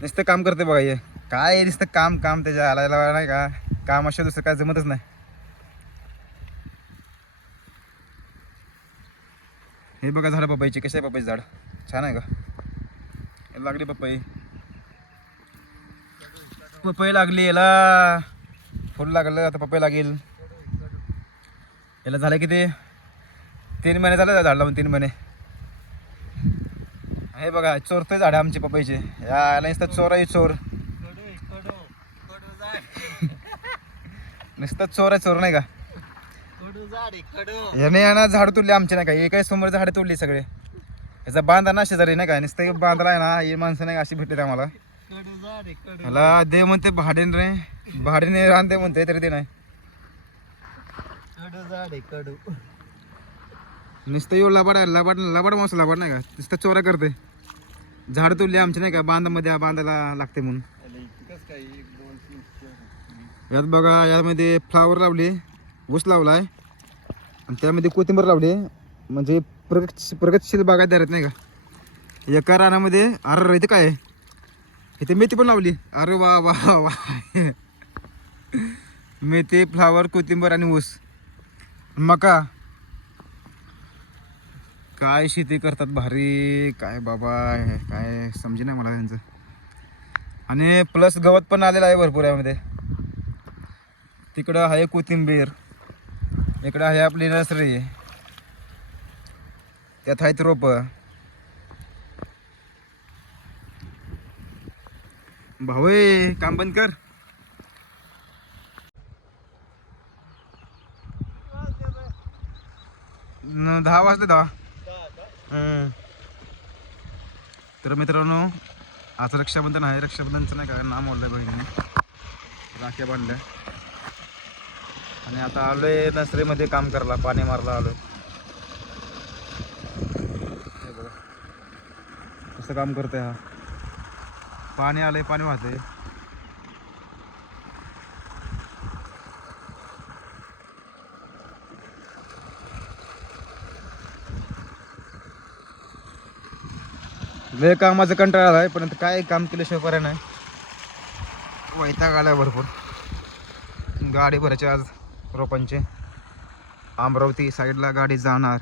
नुसतं काम करते बघा हे. काय नुसतं काम काम त्याच्या आलायला नाही का? काम अशा दुसरं काय जमतच नाही. हे बघा झाडं पपईचे कसे आहे पपईचे झाड? छान आहे का? याला लागली पपई. पपई लागली याला. फुल लागलं आता पपई लागेल. याला झालं किती? तीन महिने झालं झाड लावून तीन महिने. हे बघा चोरतोय झाड आमचे पपईचे याला नुसतं चोर आहे चोर. नुसतं चोर आहे चोर नाही का? याने यानं झाड तोडली आमचे नाही का? एकही समोर झाडं तोडली सगळे. याचा बांधा ना शेजारी नाही का? नुसतं बांधला आहे ना ही माणसं नाही अशी भेटते आम्हाला. मला दे म्हणते भाडेन रे. भाडेने रान दे म्हणते तरी ते नाही. नुसतं येऊ लबाड आहे लबाड लबाड माणसं लबाड नाही का? नुसतं चोरा करते. झाड तोडली आमचे नाही का? बांधामध्ये बांधायला लागते म्हणून. यात बघा यामध्ये फ्लावर लावले ऊस लावलाय. आणि त्यामध्ये कोथिंबीर लावली. म्हणजे प्रगत प्रगतशील बागायतदार आहेत नाही का? एका रानामध्ये अरे इथे काय इथे मेथी पण लावली. अरे वा वा वा. मेथी फ्लावर कोथिंबीर आणि ऊस. मका. काय शेती करतात भारी? काय बाबा काय समजे नाही मला त्यांचं. आणि प्लस गवत पण आलेलं आहे भरपूर यामध्ये. तिकडं आहे कोथिंबीर. इकडं आहे आपली नर्सरी. त्यात आहेत रोप. भाऊ काम बंद कर. दहा वाजले दहा. तर मित्रांनो आज रक्षाबंधन आहे. रक्षाबंधनचं नाही का नाम ओढलं बहिणीने. राख्या बांधल्या. आणि आता आलोय नर्सरीमध्ये काम करायला पाणी मारला आलोय. कसं काम करतोय हा? पाणी आलंय पाणी वाहतंय. लय कामाचं कंटाळा आहे पण काय काम केल्याशिवाय पर्याय नाही. वैताग आला भरपूर. गाडी भरायची आज रोपांचे. अमरावती साईडला गाडी जाणार.